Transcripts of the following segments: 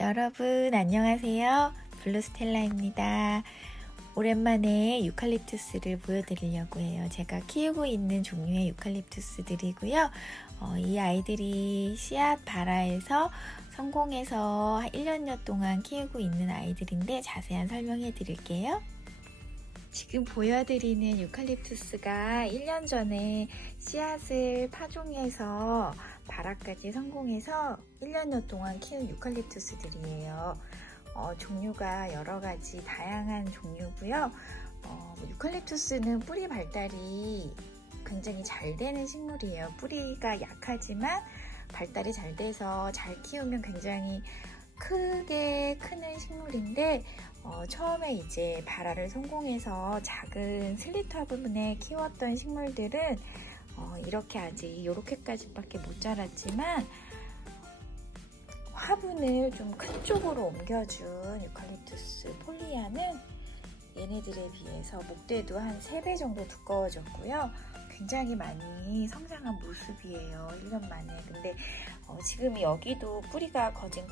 여러분 안녕하세요. 블루스텔라입니다. 오랜만에 유칼립투스를 보여드리려고 해요. 제가 키우고 있는 종류의 유칼립투스들이고요. 어, 이 아이들이 씨앗 발화에서 성공해서 1년여 동안 키우고 있는 아이들인데 자세한 설명해 드릴게요. 지금 보여드리는 유칼립투스가 1년 전에 씨앗을 파종해서 발화까지 성공해서 1년여 동안 키운 유칼립투스들이에요. 어, 종류가 여러 가지 다양한 종류고요. 어, 유칼립투스는 뿌리 발달이 굉장히 잘 되는 식물이에요. 뿌리가 약하지만 발달이 잘 돼서 잘 키우면 굉장히 크게 크는 식물인데 어, 처음에 이제 발화를 성공해서 작은 슬리터 부분에 키웠던 식물들은 어, 이렇게 아직 이렇게까지밖에 못 자랐지만 화분을 좀 큰 쪽으로 옮겨준 유칼립투스 폴리아는 얘네들에 비해서 목대도 한 3배 정도 두꺼워졌고요. 굉장히 많이 성장한 모습이에요. 1년 만에. 근데 어, 지금 여기도 뿌리가 거진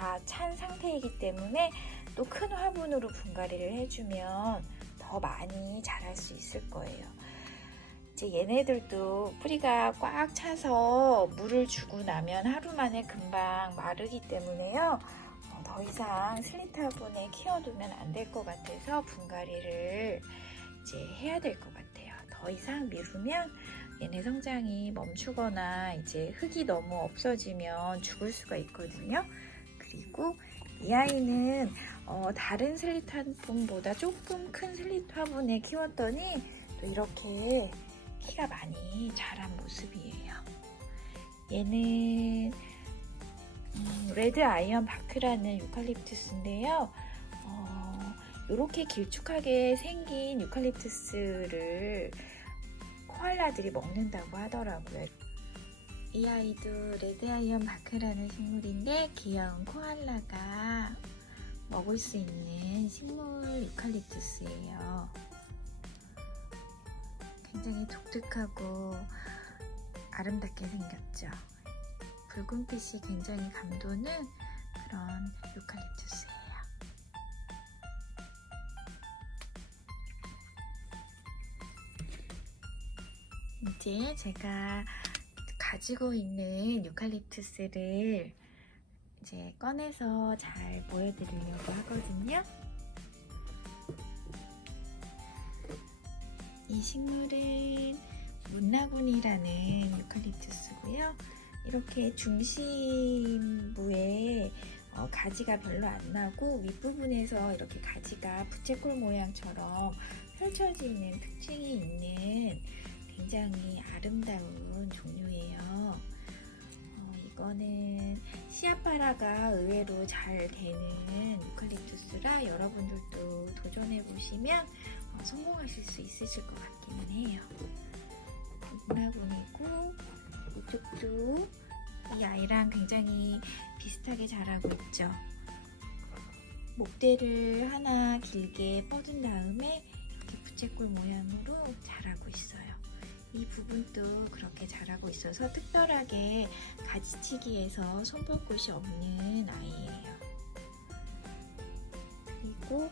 다 찬 상태이기 때문에 또 큰 화분으로 분갈이를 해주면 더 많이 자랄 수 있을 거예요. 이제 얘네들도 뿌리가 꽉 차서 물을 주고 나면 하루 만에 금방 마르기 때문에요. 어, 더 이상 슬리트 화분에 키워두면 안 될 것 같아서 분갈이를 이제 해야 될 것 같아요. 더 이상 미루면 얘네 성장이 멈추거나 이제 흙이 너무 없어지면 죽을 수가 있거든요. 그리고 이 아이는 어, 다른 슬리트 화분보다 조금 큰 슬리트 화분에 키웠더니 또 이렇게 키가 많이 자란 모습이에요. 얘는 음, 레드 아이언 바크라는 유칼립투스인데요. 어, 이렇게 길쭉하게 생긴 유칼립투스를 코알라들이 먹는다고 하더라고요. 이 아이도 레드 아이언 바크라는 식물인데 귀여운 코알라가 먹을 수 있는 식물 유칼립투스예요. 굉장히 독특하고 아름답게 생겼죠. 붉은빛이 굉장히 감도는 그런 유칼립투스예요. 이제 제가 가지고 있는 유칼립투스를 이제 꺼내서 잘 보여드리려고 하거든요. 이 식물은 문나군이라는 유칼립투스고요. 이렇게 중심부에 어, 가지가 별로 안 나고 윗부분에서 이렇게 가지가 부채꼴 모양처럼 펼쳐지는 특징이 있는 굉장히 아름다운 종류예요. 어, 이거는 시아파라가 의외로 잘 되는 유칼립투스라 여러분들도 도전해 보시면 어, 성공하실 수 있으실 것 같기는 해요. 문화분이고 이쪽도 이 아이랑 굉장히 비슷하게 자라고 있죠. 목대를 하나 길게 뻗은 다음에 이렇게 부채꼴 모양으로 자라고 있어요. 이 부분도 그렇게 자라고 있어서 특별하게 가지치기에서 손볼 곳이 없는 아이예요. 그리고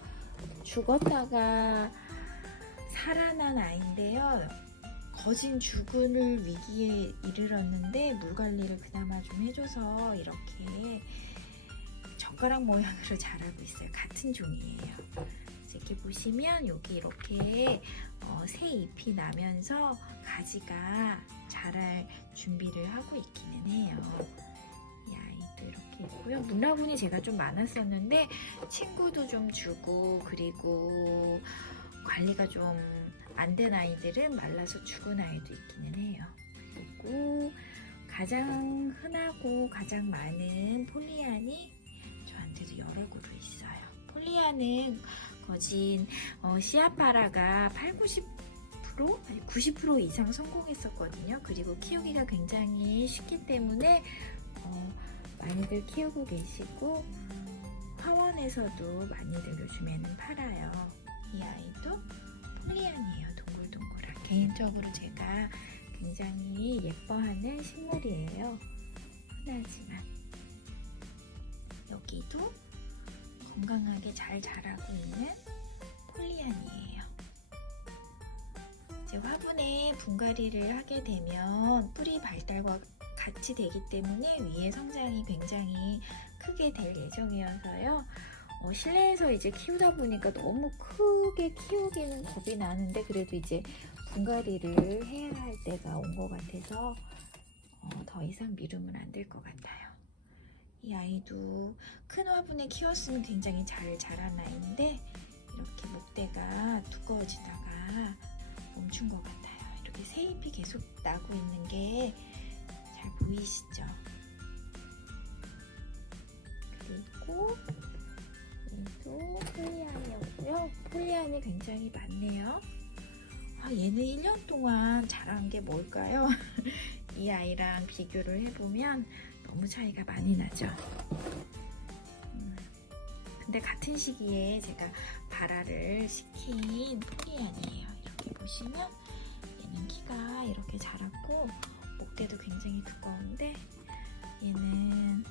죽었다가 살아난 아이인데요. 거진 죽을 위기에 이르렀는데 물 관리를 그나마 좀 해줘서 이렇게 젓가락 모양으로 자라고 있어요. 같은 종이에요. 이렇게 보시면 여기 이렇게 어, 새 잎이 나면서 가지가 자랄 준비를 하고 있기는 해요. 이 아이도 이렇게 있고요. 문화분이 제가 좀 많았었는데 친구도 좀 주고 그리고 관리가 좀 안 된 아이들은 말라서 죽은 아이도 있기는 해요. 그리고 가장 흔하고 가장 많은 폴리안이 저한테도 여러 그루 있어요. 폴리안은 거진 어, 시아파라가 8, 90% 아니 90% 이상 성공했었거든요. 그리고 키우기가 굉장히 쉽기 때문에 어, 많이들 키우고 계시고 화원에서도 많이들 요즘에는 팔아요. 이 아이도 폴리안이에요. 동글동글한. 개인적으로 제가 굉장히 예뻐하는 식물이에요. 흔하지만 여기도 건강하게 잘 자라고 있는 폴리안이에요. 이제 화분에 분갈이를 하게 되면 뿌리 발달과 같이 되기 때문에 위에 성장이 굉장히 크게 될 예정이어서요. 어, 실내에서 이제 키우다 보니까 너무 크게 키우기는 겁이 나는데 그래도 이제 분갈이를 해야 할 때가 온 것 같아서 어, 더 이상 미루면 안 될 것 같아요. 이 아이도 큰 화분에 키웠으면 굉장히 잘 자란 아이인데 이렇게 목대가 두꺼워지다가 멈춘 것 같아요. 이렇게 새잎이 계속 나고 있는 게 잘 보이시죠? 그리고 얘도 폴리안이었고요. 폴리안이 굉장히 많네요. 아, 얘는 1년 동안 자란 게 뭘까요? 이 아이랑 비교를 해보면 너무 차이가 많이 나죠. 음, 근데 같은 시기에 제가 발화를 시킨 폴리안이에요. 이렇게 보시면 얘는 키가 이렇게 자랐고 목대도 굉장히 두꺼운데 얘는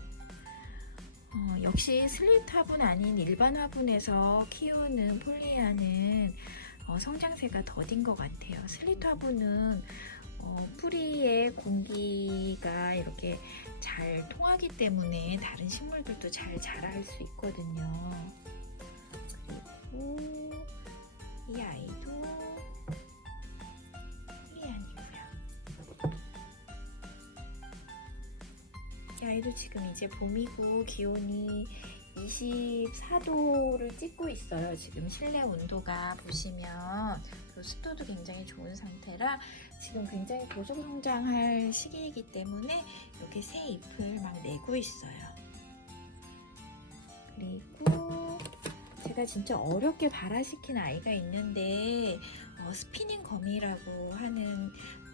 어, 역시 슬립 화분 아닌 일반 화분에서 키우는 폴리아는 어, 성장세가 더딘 것 같아요. 슬립 화분은 어, 뿌리에 공기가 이렇게 잘 통하기 때문에 다른 식물들도 잘 자랄 수 있거든요. 그리고 이 아이도 폴리안이고요. 이 아이도 지금 이제 봄이고 기온이 24도를 찍고 있어요. 지금 실내 온도가 보시면 그 습도도 굉장히 좋은 상태라 지금 굉장히 고속 성장할 시기이기 때문에 이렇게 새 잎을 막 내고 있어요. 그리고 제가 진짜 어렵게 발화시킨 아이가 있는데 어, 스피닝 거미라고 하는 포-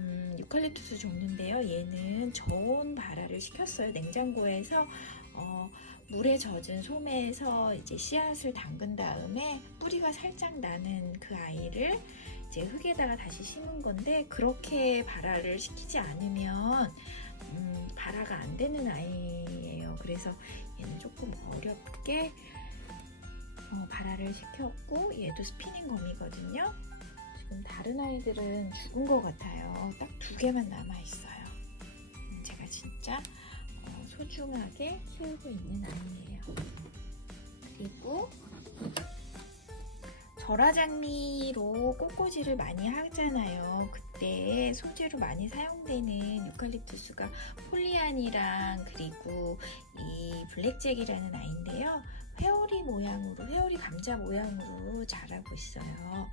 음, 유칼립투스 종류인데요. 얘는 저온 발화를 시켰어요. 냉장고에서 어, 물에 젖은 솜에서 이제 씨앗을 담근 다음에 뿌리가 살짝 나는 그 아이를 이제 흙에다가 다시 심은 건데 그렇게 발화를 시키지 않으면 음, 발화가 안 되는 아이예요. 그래서 얘는 조금 어렵게 어, 발화를 시켰고 얘도 스피닝 거미거든요. 지금 다른 아이들은 죽은 것 같아요. 딱 두 개만 남아 있어요. 음, 제가 진짜 어, 소중하게 키우고 있는 아이예요. 그리고 절화장미로 꽃꽂이를 많이 하잖아요. 그때 소재로 많이 사용되는 유칼립투스가 폴리안이랑 그리고 이 블랙잭이라는 아이인데요. 회오리 모양으로, 회오리 감자 모양으로 자라고 있어요.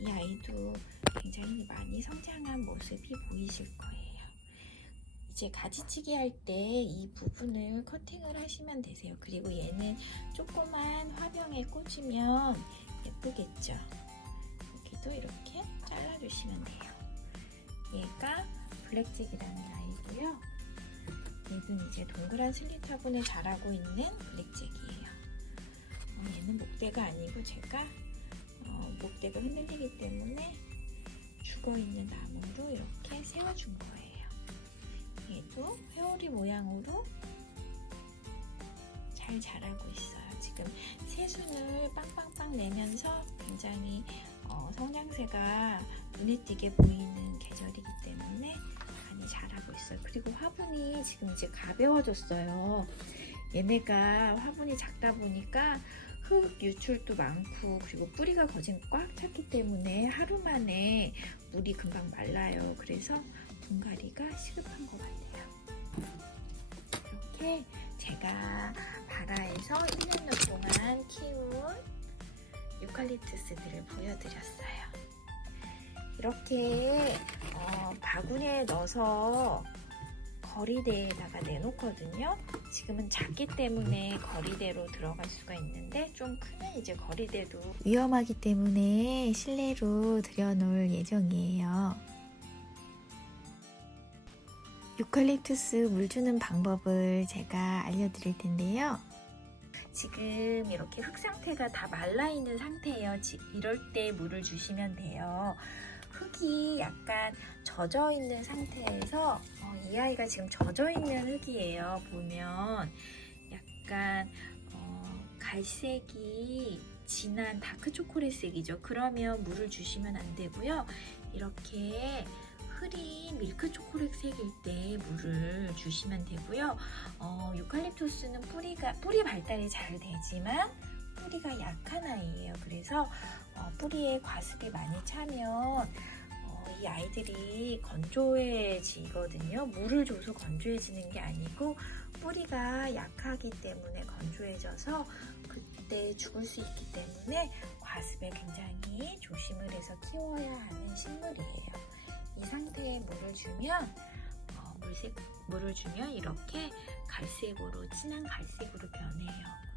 이 아이도 굉장히 많이 성장한 모습이 보이실 거예요. 이제 가지치기 할 때 이 부분을 커팅을 하시면 되세요. 그리고 얘는 조그만 화병에 꽂으면 예쁘겠죠. 여기도 이렇게 잘라주시면 돼요. 얘가 블랙잭이라는 아이고요. 얘는 이제 동그란 슬릿 화분에 자라고 있는 블랙잭이에요. 어, 얘는 목대가 아니고 제가 어, 목대가 흔들리기 때문에 죽어있는 나무로 이렇게 세워준 거예요. 얘도 회오리 모양으로 잘 자라고 있어요. 지금 새순을 빵빵빵 내면서 굉장히 어, 성장세가 눈에 띄게 보이는 계절이기 때문에 많이 자라고 있어요. 그리고 화분이 지금 이제 가벼워졌어요. 얘네가 화분이 작다 보니까 흙 유출도 많고 그리고 뿌리가 거진 꽉 찼기 때문에 하루 만에 물이 금방 말라요. 그래서 분갈이가 시급한 것 같아요. 이렇게 제가 바라에서 1년여 동안 키운 유칼립투스들을 보여드렸어요. 이렇게 어, 바구니에 넣어서 거리대에다가 내놓거든요. 지금은 작기 때문에 거리대로 들어갈 수가 있는데 좀 크면 이제 거리대도 위험하기 때문에 실내로 들여놓을 예정이에요. 유칼립투스 물 주는 방법을 제가 알려드릴 텐데요. 지금 이렇게 흙 상태가 다 말라 있는 상태예요. 지- 이럴 때 물을 주시면 돼요. 흙이 약간 젖어 있는 상태에서 어, 이 아이가 지금 젖어 있는 흙이에요. 보면 약간 어, 갈색이 진한 다크 초콜릿색이죠. 그러면 물을 주시면 안 되고요. 이렇게 흐린 밀크 초콜릿색일 때 물을 주시면 되고요. 어, 유칼립투스는 뿌리가 뿌리 발달이 잘 되지만 뿌리가 약한 아이예요. 그래서 어, 뿌리에 과습이 많이 차면 어, 이 아이들이 건조해지거든요. 물을 줘서 건조해지는 게 아니고 뿌리가 약하기 때문에 건조해져서 그때 죽을 수 있기 때문에 과습에 굉장히 조심을 해서 키워야 하는 식물이에요. 이 상태에 물을 주면 어, 물색, 물을 주면 이렇게 갈색으로 진한 갈색으로 변해요.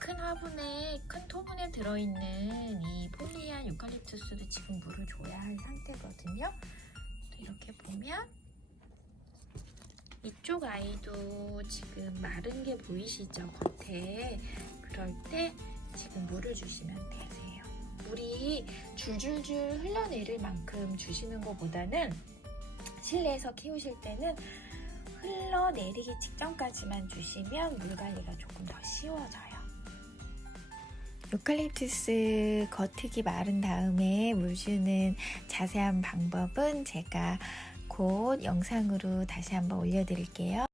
큰 화분에 큰 토분에 들어있는 이 폴리안 유칼립투스도 지금 물을 줘야 할 상태거든요. 또 이렇게 보면 이쪽 아이도 지금 마른 게 보이시죠 겉에 그럴 때 지금 물을 주시면 되세요. 물이 줄줄줄 흘러내릴 만큼 주시는 것보다는 실내에서 키우실 때는 흘러내리기 직전까지만 주시면 물 관리가 조금 더 쉬워져요. 유칼립투스 겉흙이 마른 다음에 물 주는 자세한 방법은 제가 곧 영상으로 다시 한번 올려드릴게요.